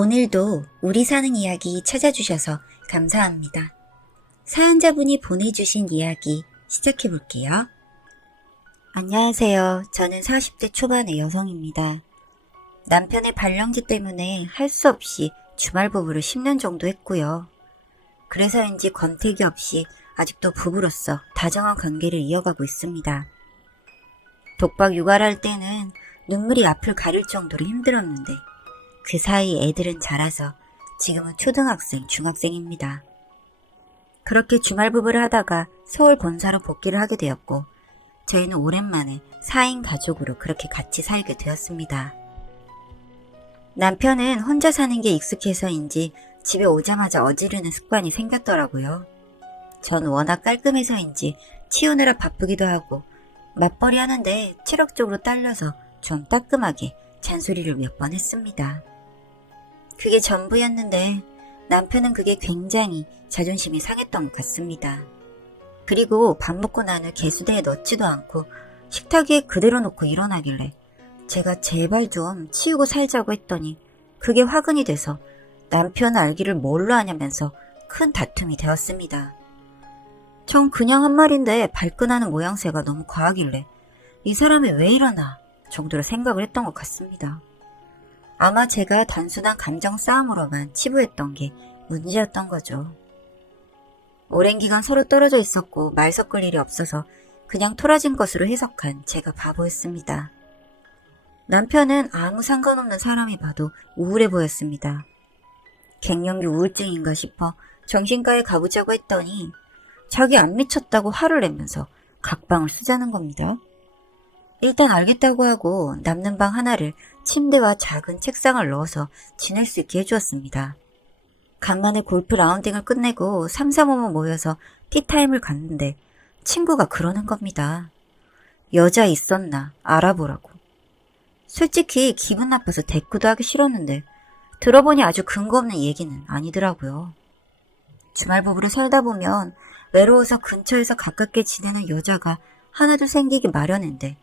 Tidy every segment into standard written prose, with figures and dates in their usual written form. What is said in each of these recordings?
오늘도 우리 사는 이야기 찾아주셔서 감사합니다. 사연자분이 보내주신 이야기 시작해볼게요. 안녕하세요. 저는 40대 초반의 여성입니다. 남편의 발령지 때문에 할 수 없이 주말 부부를 10년 정도 했고요. 그래서인지 권태기 없이 아직도 부부로서 다정한 관계를 이어가고 있습니다. 독박 육아를 할 때는 눈물이 앞을 가릴 정도로 힘들었는데 그 사이 애들은 자라서 지금은 초등학생, 중학생입니다. 그렇게 주말 부부를 하다가 서울 본사로 복귀를 하게 되었고 저희는 오랜만에 4인 가족으로 그렇게 같이 살게 되었습니다. 남편은 혼자 사는 게 익숙해서인지 집에 오자마자 어지르는 습관이 생겼더라고요. 전 워낙 깔끔해서인지 치우느라 바쁘기도 하고 맞벌이 하는데 체력적으로 딸려서 좀 따끔하게 잔소리를 몇 번 했습니다. 그게 전부였는데 남편은 그게 굉장히 자존심이 상했던 것 같습니다. 그리고 밥 먹고 나는 개수대에 넣지도 않고 식탁 위에 그대로 놓고 일어나길래 제가 제발 좀 치우고 살자고 했더니 그게 화근이 돼서 남편은 알기를 뭘로 하냐면서 큰 다툼이 되었습니다. 전 그냥 한 말인데 발끈하는 모양새가 너무 과하길래 이 사람이 왜 이러나 정도로 생각을 했던 것 같습니다. 아마 제가 단순한 감정 싸움으로만 치부했던 게 문제였던 거죠. 오랜 기간 서로 떨어져 있었고 말 섞을 일이 없어서 그냥 토라진 것으로 해석한 제가 바보였습니다. 남편은 아무 상관없는 사람이 봐도 우울해 보였습니다. 갱년기 우울증인가 싶어 정신과에 가보자고 했더니 자기 안 미쳤다고 화를 내면서 각방을 쓰자는 겁니다. 일단 알겠다고 하고 남는 방 하나를 침대와 작은 책상을 넣어서 지낼 수 있게 해주었습니다. 간만에 골프 라운딩을 끝내고 3, 4모모 모여서 티타임을 갔는데 친구가 그러는 겁니다. 여자 있었나 알아보라고. 솔직히 기분 나빠서 대꾸도 하기 싫었는데 들어보니 아주 근거 없는 얘기는 아니더라고요. 주말 부부를 살다 보면 외로워서 근처에서 가깝게 지내는 여자가 하나둘 생기기 마련인데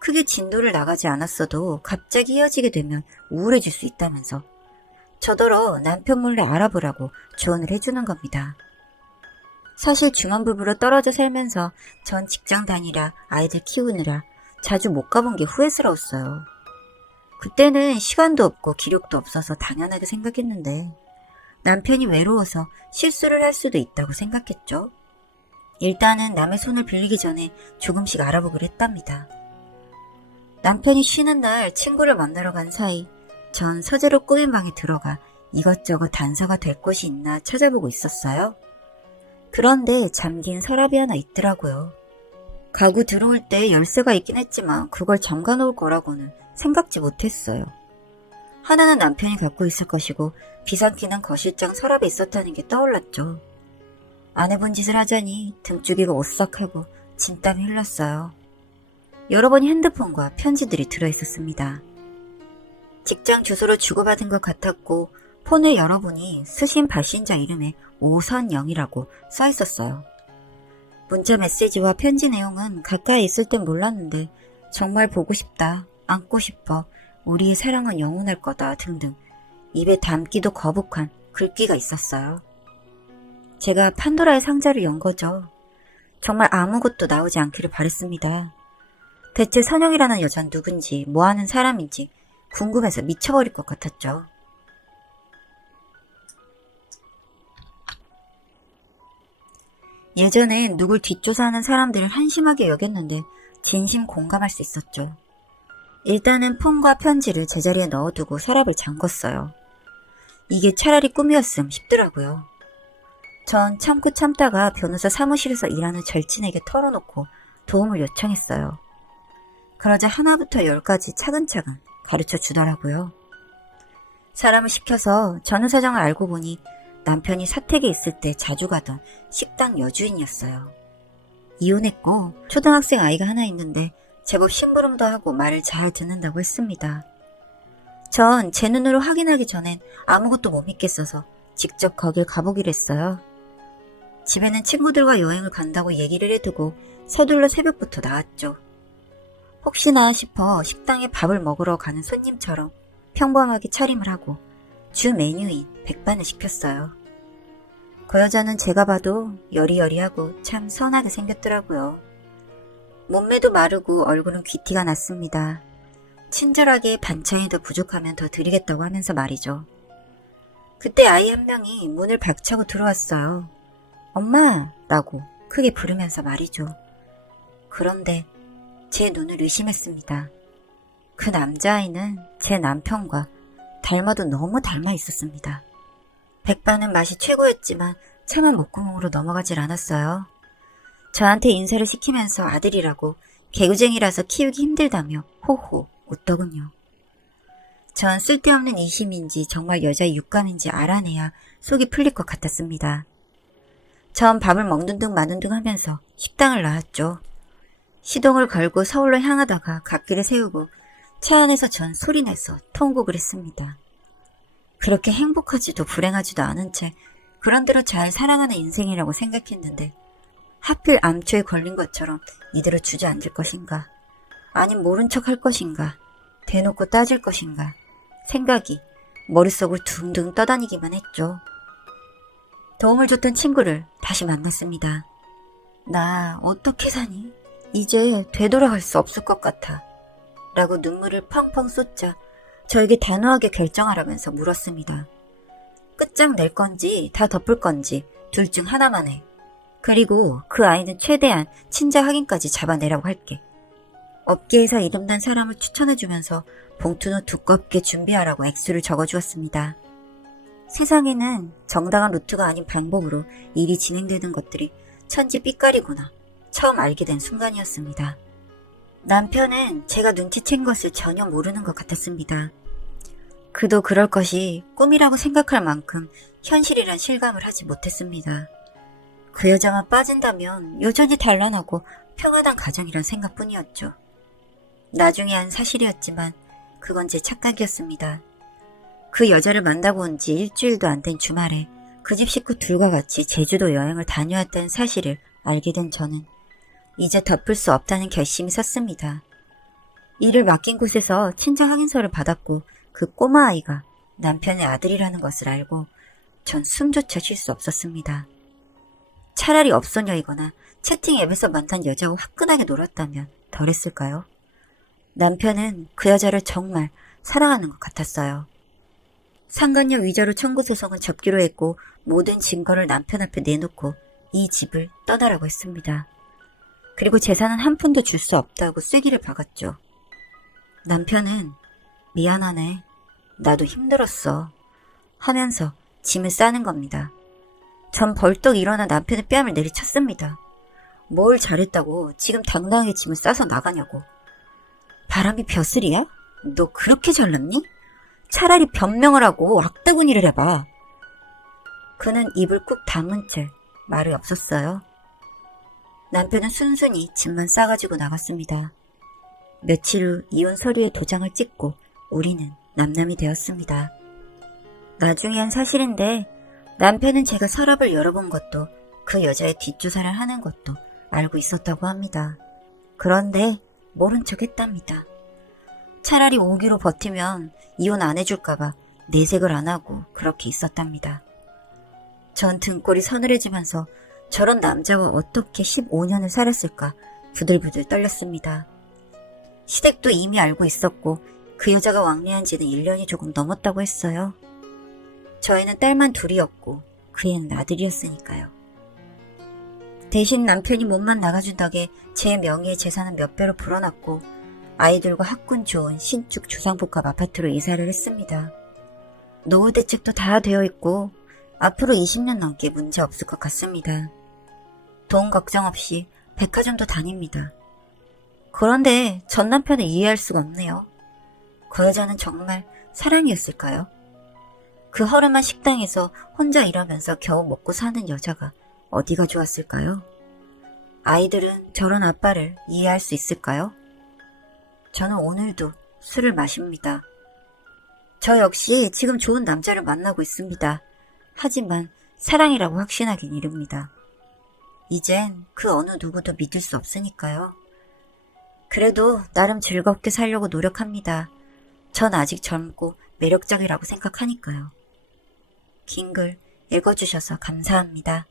크게 진도를 나가지 않았어도 갑자기 헤어지게 되면 우울해질 수 있다면서 저더러 남편 몰래 알아보라고 조언을 해주는 겁니다. 사실 주말부부로 떨어져 살면서 전 직장 다니라 아이들 키우느라 자주 못 가본 게 후회스러웠어요. 그때는 시간도 없고 기력도 없어서 당연하게 생각했는데 남편이 외로워서 실수를 할 수도 있다고 생각했죠. 일단은 남의 손을 빌리기 전에 조금씩 알아보기로 했답니다. 남편이 쉬는 날 친구를 만나러 간 사이 전 서재로 꾸민 방에 들어가 이것저것 단서가 될 곳이 있나 찾아보고 있었어요. 그런데 잠긴 서랍이 하나 있더라고요. 가구 들어올 때 열쇠가 있긴 했지만 그걸 잠가 놓을 거라고는 생각지 못했어요. 하나는 남편이 갖고 있을 것이고 비상키는 거실장 서랍에 있었다는 게 떠올랐죠. 안 해본 짓을 하자니 등줄기가 오싹하고 진땀이 흘렀어요. 여러 번이 핸드폰과 편지들이 들어있었습니다. 직장 주소로 주고받은 것 같았고 폰을 열어보니 수신 발신자 이름에 오선영이라고 써있었어요. 문자 메시지와 편지 내용은 가까이 있을 땐 몰랐는데 정말 보고 싶다, 안고 싶어, 우리의 사랑은 영원할 거다 등등 입에 담기도 거북한 글귀가 있었어요. 제가 판도라의 상자를 연 거죠. 정말 아무것도 나오지 않기를 바랬습니다. 대체 선영이라는 여자는 누군지 뭐하는 사람인지 궁금해서 미쳐버릴 것 같았죠. 예전엔 누굴 뒷조사하는 사람들을 한심하게 여겼는데 진심 공감할 수 있었죠. 일단은 폰과 편지를 제자리에 넣어두고 서랍을 잠궜어요. 이게 차라리 꿈이었음 싶더라고요. 전 참고 참다가 변호사 사무실에서 일하는 절친에게 털어놓고 도움을 요청했어요. 그러자 하나부터 10까지 차근차근 가르쳐 주더라고요. 사람을 시켜서 전후 사정을 알고 보니 남편이 사택에 있을 때 자주 가던 식당 여주인이었어요. 이혼했고 초등학생 아이가 하나 있는데 제법 심부름도 하고 말을 잘 듣는다고 했습니다. 전 제 눈으로 확인하기 전엔 아무것도 못 믿겠어서 직접 거길 가보기로 했어요. 집에는 친구들과 여행을 간다고 얘기를 해두고 서둘러 새벽부터 나왔죠. 혹시나 싶어 식당에 밥을 먹으러 가는 손님처럼 평범하게 차림을 하고 주 메뉴인 백반을 시켰어요. 그 여자는 제가 봐도 여리여리하고 참 선하게 생겼더라고요. 몸매도 마르고 얼굴은 귀티가 났습니다. 친절하게 반찬이 더 부족하면 더 드리겠다고 하면서 말이죠. 그때 아이 한 명이 문을 박차고 들어왔어요. 엄마! 라고 크게 부르면서 말이죠. 그런데 제 눈을 의심했습니다. 그 남자아이는 제 남편과 닮아도 너무 닮아 있었습니다. 백반은 맛이 최고였지만 차마 목구멍으로 넘어가질 않았어요. 저한테 인사를 시키면서 아들이라고 개구쟁이라서 키우기 힘들다며 호호 웃더군요. 전 쓸데없는 의심인지 정말 여자의 육감인지 알아내야 속이 풀릴 것 같았습니다. 전 밥을 먹는 둥 마는 둥 하면서 식당을 나왔죠. 시동을 걸고 서울로 향하다가 갓길을 세우고 차 안에서 전 소리내서 통곡을 했습니다. 그렇게 행복하지도 불행하지도 않은 채 그런대로 잘 살아가는 인생이라고 생각했는데 하필 암초에 걸린 것처럼 이대로 주저앉을 것인가, 아님 모른 척 할 것인가, 대놓고 따질 것인가 생각이 머릿속을 둥둥 떠다니기만 했죠. 도움을 줬던 친구를 다시 만났습니다. 나 어떻게 사니? 이제 되돌아갈 수 없을 것 같아. 라고 눈물을 펑펑 쏟자 저에게 단호하게 결정하라면서 물었습니다. 끝장낼 건지 다 덮을 건지 둘 중 하나만 해. 그리고 그 아이는 최대한 친자 확인까지 잡아내라고 할게. 업계에서 이름난 사람을 추천해주면서 봉투는 두껍게 준비하라고 액수를 적어주었습니다. 세상에는 정당한 루트가 아닌 방법으로 일이 진행되는 것들이 천지 삐까리구나 처음 알게 된 순간이었습니다. 남편은 제가 눈치챈 것을 전혀 모르는 것 같았습니다. 그도 그럴 것이 꿈이라고 생각할 만큼 현실이란 실감을 하지 못했습니다. 그 여자만 빠진다면 여전히 단란하고 평안한 가정이란 생각뿐이었죠. 나중에 한 사실이었지만 그건 제 착각이었습니다. 그 여자를 만나고 온 지 일주일도 안 된 주말에 그 집 식구 둘과 같이 제주도 여행을 다녀왔다는 사실을 알게 된 저는 이제 덮을 수 없다는 결심이 섰습니다. 일을 맡긴 곳에서 친정 확인서를 받았고 그 꼬마 아이가 남편의 아들이라는 것을 알고 전 숨조차 쉴 수 없었습니다. 차라리 업소녀이거나 채팅 앱에서 만난 여자와 화끈하게 놀았다면 덜했을까요? 남편은 그 여자를 정말 사랑하는 것 같았어요. 상간녀 위자료 청구 소송은 접기로 했고 모든 증거를 남편 앞에 내놓고 이 집을 떠나라고 했습니다. 그리고 재산은 한 푼도 줄 수 없다고 쐐기를 박았죠. 남편은 미안하네. 나도 힘들었어. 하면서 짐을 싸는 겁니다. 전 벌떡 일어나 남편의 뺨을 내리쳤습니다. 뭘 잘했다고 지금 당당하게 짐을 싸서 나가냐고. 바람이 벼슬이야? 너 그렇게 잘났니? 차라리 변명을 하고 악다구니를 해봐. 그는 입을 꾹 다문 채 말이 없었어요. 남편은 순순히 짐만 싸가지고 나갔습니다. 며칠 후 이혼 서류에 도장을 찍고 우리는 남남이 되었습니다. 나중에 한 사실인데 남편은 제가 서랍을 열어본 것도 그 여자의 뒷조사를 하는 것도 알고 있었다고 합니다. 그런데 모른 척 했답니다. 차라리 오기로 버티면 이혼 안 해줄까봐 내색을 안 하고 그렇게 있었답니다. 전 등골이 서늘해지면서 저런 남자와 어떻게 15년을 살았을까 부들부들 떨렸습니다. 시댁도 이미 알고 있었고 그 여자가 왕래한 지는 1년이 조금 넘었다고 했어요. 저희는 딸만 둘이었고 그 애는 아들이었으니까요. 대신 남편이 몸만 나가준 덕에 제 명의의 재산은 몇 배로 불어났고 아이들과 학군 좋은 신축 주상복합 아파트로 이사를 했습니다. 노후 대책도 다 되어 있고 앞으로 20년 넘게 문제 없을 것 같습니다. 돈 걱정 없이 백화점도 다닙니다. 그런데 전 남편을 이해할 수가 없네요. 그 여자는 정말 사랑이었을까요? 그 허름한 식당에서 혼자 일하면서 겨우 먹고 사는 여자가 어디가 좋았을까요? 아이들은 저런 아빠를 이해할 수 있을까요? 저는 오늘도 술을 마십니다. 저 역시 지금 좋은 남자를 만나고 있습니다. 하지만 사랑이라고 확신하긴 이릅니다. 이젠 그 어느 누구도 믿을 수 없으니까요. 그래도 나름 즐겁게 살려고 노력합니다. 전 아직 젊고 매력적이라고 생각하니까요. 긴 글 읽어주셔서 감사합니다.